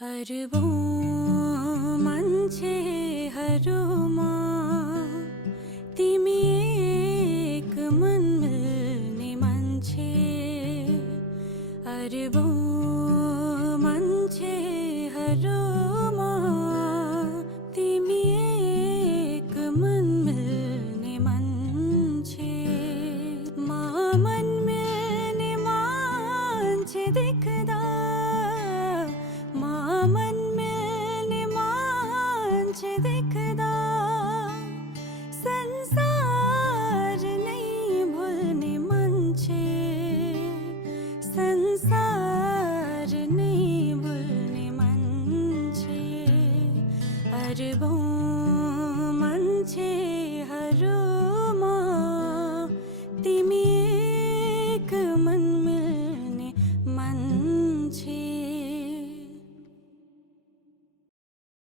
अरबौं मान्छेहरूमा तिमी एक मन मिल्ने मान्छे। अरबौं मान्छेहरूमा तिमी एक मन मिल्ने मान्छे। मन मिल्ने मान्छे देख्दा मन मिल्ने मान्छे देख्दा संसार नै भुल्ने मान्छे। संसार नै भुल्ने मान्छे। अरबौं